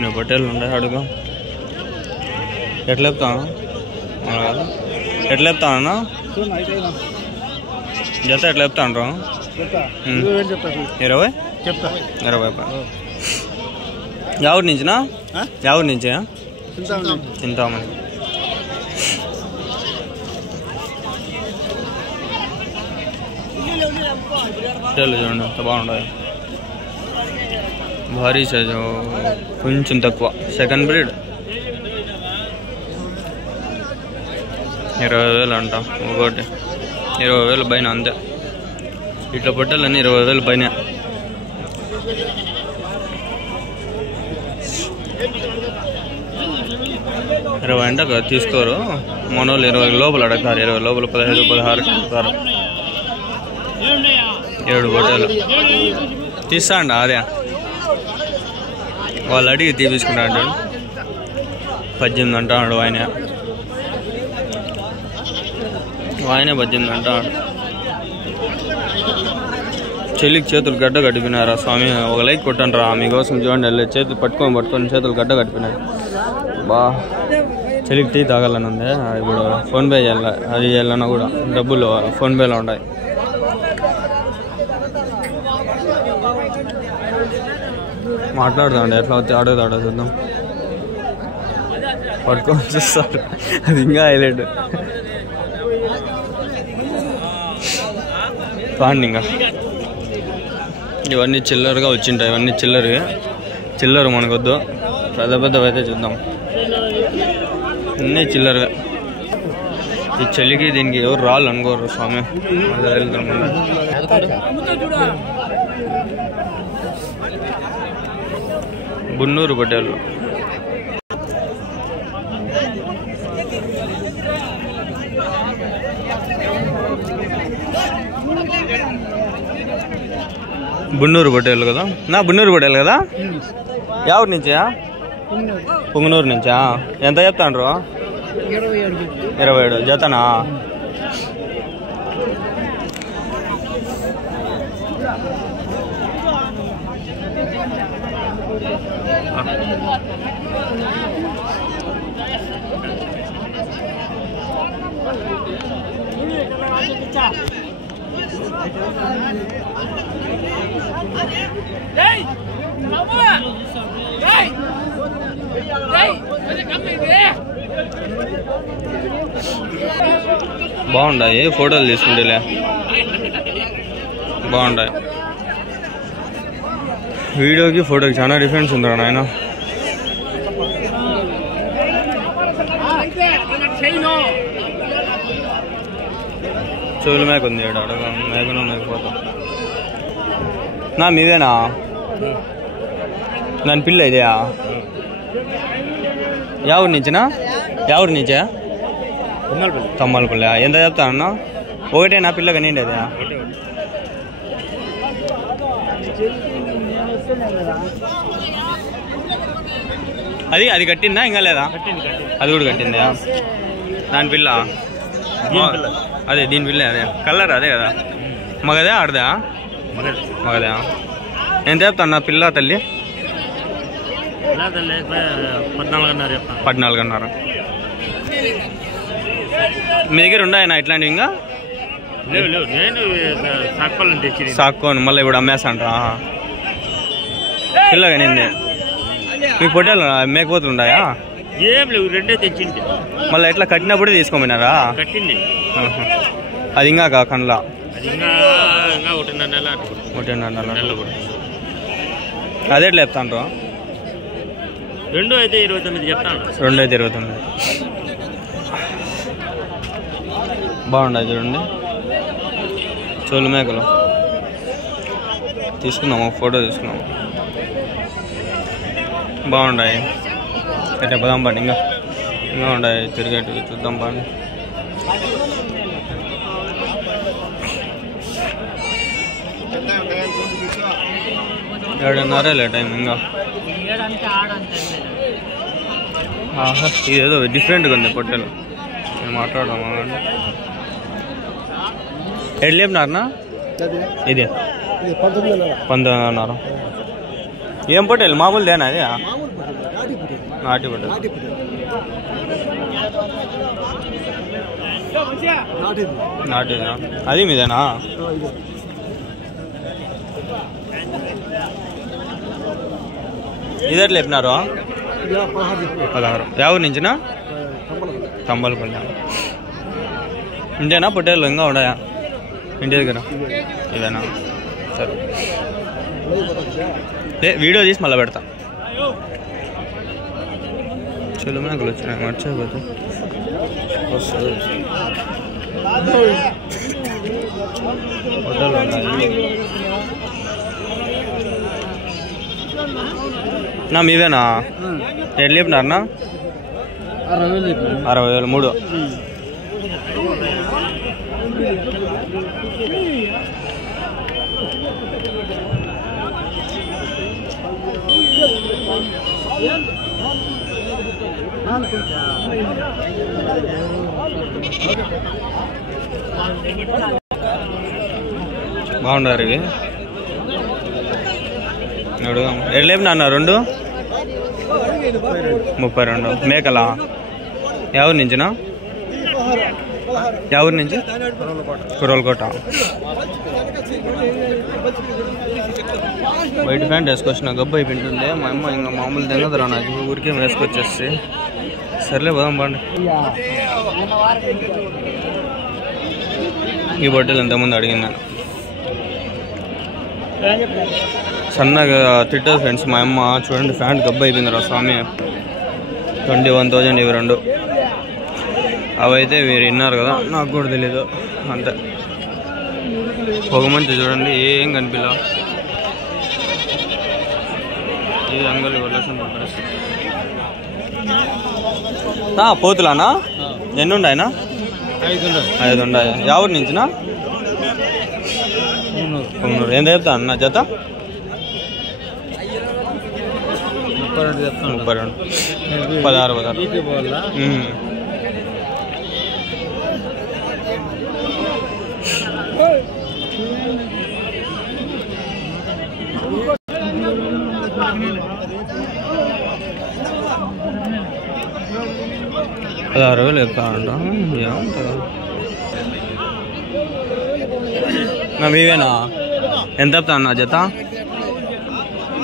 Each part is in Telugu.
నువ్వు పొట్టేళ్ళు ఉంటాయి అడుగు. ఎట్లా చెప్తాను జత ఎట్లా చెప్తాను 20 ఎవరి నుంచినా ఎవరి నుంచే చింతామణి. చూడండి ఎంత బాగుంటుంది, భారీ సైజు, కొంచెం తక్కువ, సెకండ్ బ్రీడ్. 20,000 అంట ఒకటి, 20,000 పైన అంతే. ఇట్లా పొట్టేళ్ళని 20,000 పైన. ఇరవై అంటే తీసుకోరు మన వాళ్ళు, 20 లోపల అడుగుతారు, 20 లోపల 15, 16 అడుగుతారు. 7 పొట్టేళ్ళు తీస్తా అండి. అదే వాళ్ళు అడిగి తీపించుకుంటా అంటాడు. 18 అంటాడు ఆయనే 18 అంటాడు. చెల్లికి చేతులు గడ్డ కట్టిపోయినారా స్వామి, ఒక లైక్ కొట్టండిరా మీకోసం. చూడండి వెళ్ళి చేతులు పట్టుకొని చేతులు గడ్డ కట్టిపోయినాయి. బా చెల్లికి టీ తాగాలని ఉంది. ఇప్పుడు ఫోన్పే చేయాలి, అది చేయాలన్నా కూడా డబ్బులు ఫోన్పేలో ఉన్నాయి. మాట్లాడుతాండి ఎట్లా వచ్చి అడుగుతాడో చూద్దాం. పట్టుకొని చూస్తారు, అది ఇంకా హైలైట్. కాండి ఇంకా ఇవన్నీ చిల్లరగా వచ్చింటాయి, ఇవన్నీ చిల్లర మనకొద్దు, పెద్ద పెద్దవి అయితే చూద్దాం. అన్నీ చిల్లరగా. ఈ చలికి దీనికి ఎవరు రాళ్ళు అనుకోరు స్వామి. బున్నూరు పొట్టేళ్ళు కదా నా, బున్నూరు పొట్టేళ్ళు కదా. ఎవరి నుంచా? పుంగనూరు నుంచా? ఎంత చెప్తాండ్రు? 27 జతనా? బాగుంటాయి ఫోటోలు తీసుకుంటేలే, బాగుంటాయి. వీడియోకి ఫోటోకి చాలా డిఫరెన్స్ ఉందా నాయన. చెవుల మేక ఉంది, అడగ మేకను మేకపోతాం నా. మీదేనా దాని పిల్ల ఇదేయా? ఎవరి నుంచినా? ఎవరి నుంచా? తమ్మలపల్లి. ఎంత చెప్తానన్నా? ఒకటే నా పిల్ల కనండి. అదే అది కట్టిందా ఇంకా లేదా? అది కూడా కట్టిందా దాని పిల్ల? అదే దీని పిల్ల. అదే కలర్ అదే కదా, మగదే ఆడదా? మగదా. ఎంత చెప్తాను నా పిల్ల తల్లి? 14.5. మీ దగ్గర ఉన్నాయన్నా ఇట్లాంటివి? ఇంకా సాక్కోను మళ్ళీ ఇప్పుడు అమ్మేస్తాంట్రా. పిల్ల కనింది. మీ పొట్టేలు మేకపోతులు ఉన్నాయా? ఏం లేవు, 2 తెచ్చింది. మళ్ళీ ఎట్లా కట్టినప్పుడే తీసుకోమన్నారా? కట్టింది అది ఇంకా కండ్లా 1.5 నెలలు. అదే ఎట్లా చెప్తాను? 2 అయితే 29 చెప్తాను. 2 అయితే 29. బాగుండాయి చూడండి చోలు మేకలు. తీసుకున్నాము, ఫోటో తీసుకున్నాము, బాగుండాయి. అయితే పోదాం పండి, ఇంకా ఉన్నాయి తిరిగేటి చూద్దాం పండి. ఏడున్నరే టైం ఇంకా. ఇదేదో డిఫరెంట్గా ఉంది పొట్టెలు. నేను మాట్లాడదామా? ఎట్లా చెప్పినారనా? ఇది 19.5. ఏం పొట్టేలు మామూలుదేనా? అది నాటి పొట్టేలు నాటిదా అది మీదేనా ఇదెట్లు చెప్పినారు 16 ఎవరి నుంచినా తంబలపల్లి ఇంటేనా పొట్టేళ్ళు ఇంకా ఉన్నాయా ఇంటి దగ్గర ఇదేనా సరే వీడియో తీసి మళ్ళీ పెడతా చెల్లు మేకలు వచ్చినాయి మర్చిపోతే వస్తుంది పొట్టేళ్ళు ఉన్నాయి నా మీవేనా ఎట్లా చెప్పినారనా 60,000 3 బాగుండారు ఇవి అడుగుదాం ఎట్లేపు నాన్న 2 32 మేకలా ఎవరి నుంచినా ఎవరి నుంచి కుర్రోలకోట వైట్ ప్యాంట్ వేసుకొచ్చిన గబ్బు అయిపోయింటుంది మా అమ్మ ఇంకా మామూలు తినదురా నాకు ఊరికే వేసుకొచ్చేసి సర్లే పోదాం బాండి ఈ బట్టలు ఎంతమంది అడిగిందాను సన్నగా తిట్టదు ఫ్రెండ్స్ మా అమ్మ చూడండి ప్యాంట్ గబ్బు అయిపోయింది రా స్వామి 21,000 ఇవి 2 అవైతే మీరు విన్నారు కదా నాకు కూడా తెలీదు అంతే ఒక మంచి చూడండి ఏం కనిపిలా ఇది అంగళ్ళు వదిలేసిన పోతులానా ఎన్ని ఉన్నాయనా 5 ఉన్నాయి ఎవరి నుంచినా ఎంత చెప్తా అన్న జత 32 16 16,000 చెప్తా అంట ఏమంటారు మీవేనా ఎంత చెప్తా అన్న జత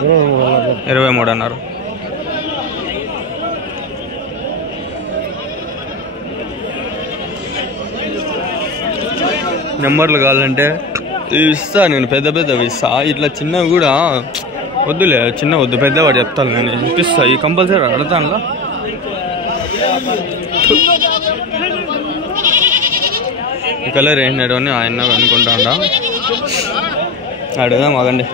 23 అన్నారు నెంబర్లు కావాలంటే ఇస్తా నేను పెద్దవి ఇస్తా ఇట్లా చిన్నవి కూడా వద్దులే చిన్న వద్దు పెద్దవాడు చెప్తాను నేను ఇప్పిస్తా ఈ కంపల్సరీ అడతానులా ఈ కలర్ ఏంటంటే అని ఆయన అనుకుంటా ఉంటా అడుగుదాం ఆగండి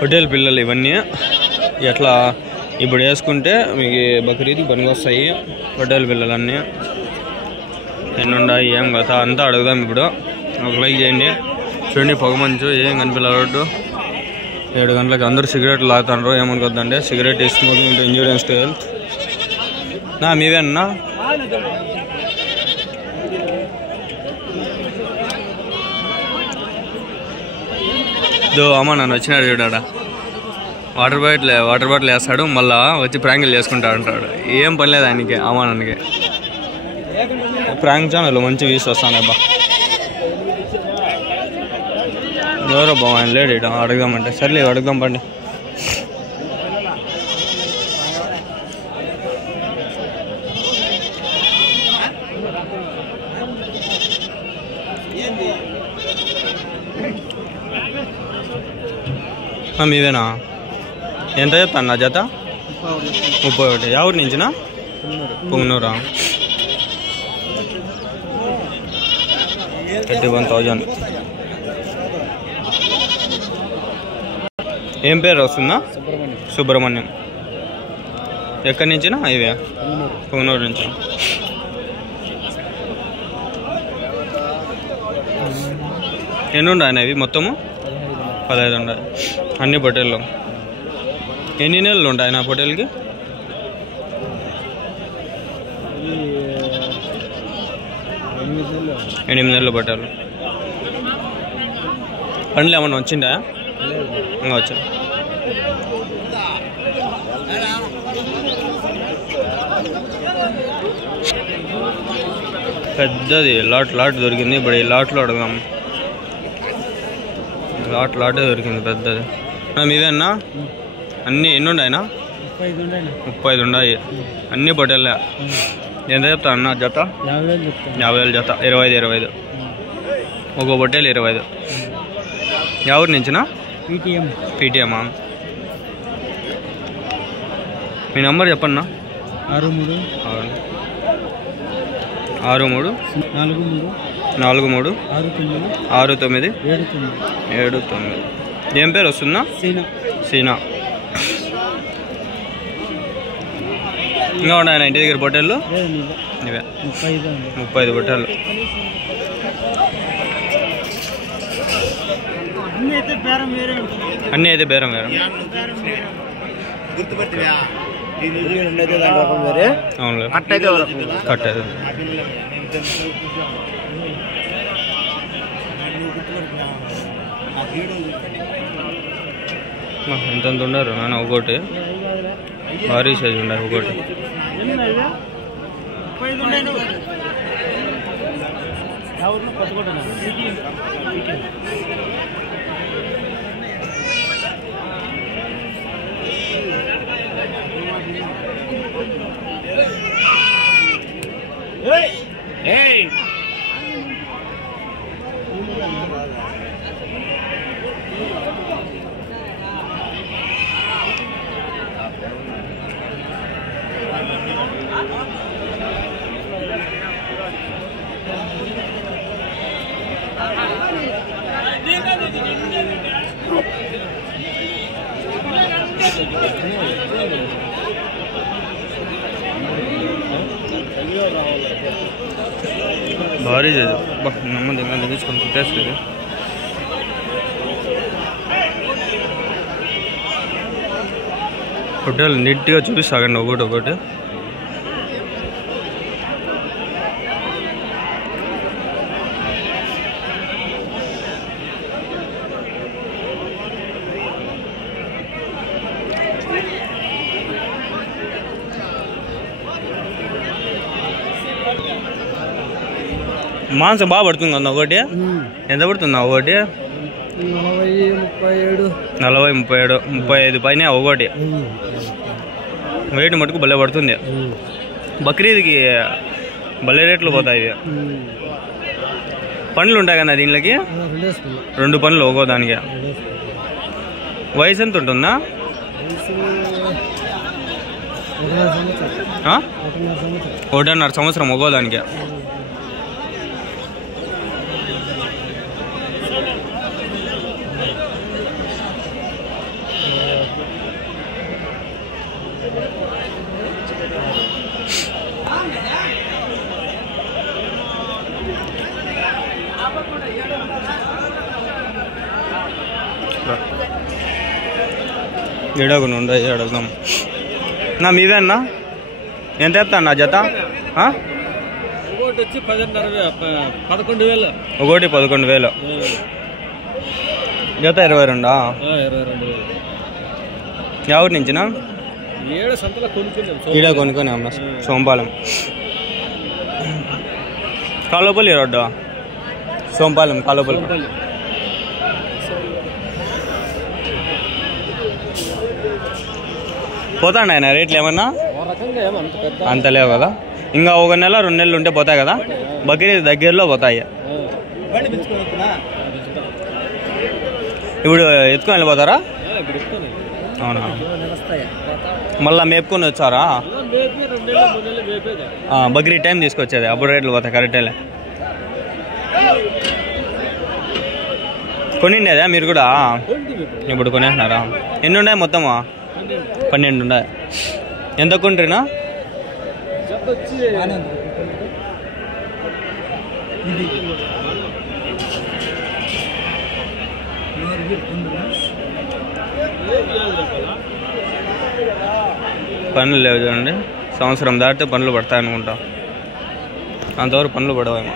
హోటల్ పిల్లలు ఇవన్నీ ఎట్లా ఇప్పుడు వేసుకుంటే మీకు బక్రీద్ పనికొస్తాయి హోటల్ పిల్లలన్నీ ఎన్నుండాయి ఏం కదా అంతా అడుగుదాం ఇప్పుడు ఒక లైక్ చేయండి చూడండి పొగమంచు ఏం కనిపించలేదు 7 గంటలకు అందరూ సిగరెట్లు తాగుతారు ఏమనుకోద్దండి cigarette smoking insurance to health నా మీవేనా అమ్మ నన్ను వచ్చినాడు చూడాడా వాటర్ బాటిల్ వేస్తాడు మళ్ళా వచ్చి ప్రాంకులు చేసుకుంటాడు అంటాడు ఏం పని లేదు ఆయనకి అమ్మానానికి ప్రాంక్ ఛానల్ మంచి వ్యూస్ వస్తాను అబ్బా ఎవరో బాగా లేడు ఇట అడుగుదామంటే సర్లే అడుగుదాం పండి మీవేనా ఎంత చెప్తాను నా జత 31 ఎవరి నుంచినా పొంగనూరా 31,000 ఏం పేరు వస్తుందా సుబ్రహ్మణ్యం ఎక్కడి నుంచినా ఇవే పొంగనూరు నుంచి ఎన్ని ఉన్నాయి ఇవి మొత్తము 15 ఉన్నాయి అన్ని పొట్టేళ్ళు ఎన్ని నెలలు ఉంటాయి నా పొట్టేళ్ళకి 8 నెలలు పట్టాలి. పండ్లు ఏమన్నా వచ్చిందా? ఇంకా వచ్చా. పెద్దది లాట్ దొరికింది. ఇప్పుడు ఈ లాట్లో అడగదాం. లాటే దొరికింది పెద్దది. మీవేనా? అన్నీ ఎన్ని ఉన్నాయినా? 35 ఉన్నాయి. అన్నీ పొట్టెళ్ళే. ఎంత చెప్తా అన్న జత? 50,000 జత. 25. ఒక పొట్టేలు 25. ఎవరి నుంచినా? పీటీఎమ్మా. మీ నెంబర్ చెప్పన్నా. 63 43 69 79. ఏం పేరు వస్తుందా? సీనా. ఇంకా ఉన్నాయన్న ఇంటి దగ్గర పొట్టేళ్ళు? ఇవే 35 పొట్టేళ్ళు. అన్నీ అయితే బేరం వేరే. అవునులే. కట్ అయితే ఎంత ఉండరు నాన్న. ఒకటి భారీ సైజు ఉండాలి. ఒకటి భారీ చేయదు. నమ్మది ఇంకా తెచ్చుకొని కుట్టేస్తుంది. హోటల్ నీట్గా చూపిస్తాగండి ఒకటి. మాంసం బాగా పడుతుంది అన్న ఒకటి. ఎంత పడుతుందా ఒకటి? 40, 37, 35 పైన ఒకటి. వెయిట్ మటుకు భలే పడుతుంది. బక్రీద్కి భలే రేట్లు పోతాయి. పండ్లు ఉంటాయి కదా దీనికి? 2 పండ్లు ఒక్కో దానికి. వయసు ఎంత ఉంటుందా? 1.5 సంవత్సరం ఒక్కో దానికి. ఏడాకుని ఉండే అడుగుదాం. నా మీవే అన్న ఎంత చెప్తా అన్న జత? ఒకటి వచ్చి 11,000. ఒకటి 11,000. జత 22. ఎవరి నుంచినా? ఈడ కొనుక్కొని అమ్మ. సోంపాలెం కాలోపల్లి రోడ్డు. సోంపాలెం కాలోపల్లి. పోతాండి ఆయన రేట్లు ఏమన్నా? అంత లేవు కదా. ఇంకా 1 నెల 2 నెలలు ఉంటే పోతాయి కదా. బక్రీద్ దగ్గరలో పోతాయి. ఇప్పుడు ఎత్తుకొని వెళ్ళిపోతారా? అవునా. మళ్ళీ మేపుకొని వచ్చారా? బక్రీద్ టైం తీసుకొచ్చేది. అప్పుడు రేట్లు పోతాయి కరెక్టేలే. కొనిండేదా మీరు కూడా? ఇప్పుడు కొనేస్తున్నారా? ఎన్ని ఉన్నాయి మొత్తమా? 12 ఉన్నాయి. ఎంత కొంట్రీనా? పనులు లేవు చూడండి. సంవత్సరం దాటితే పనులు పడతాయనుకుంటా. అంతవరకు పనులు పడవేమో.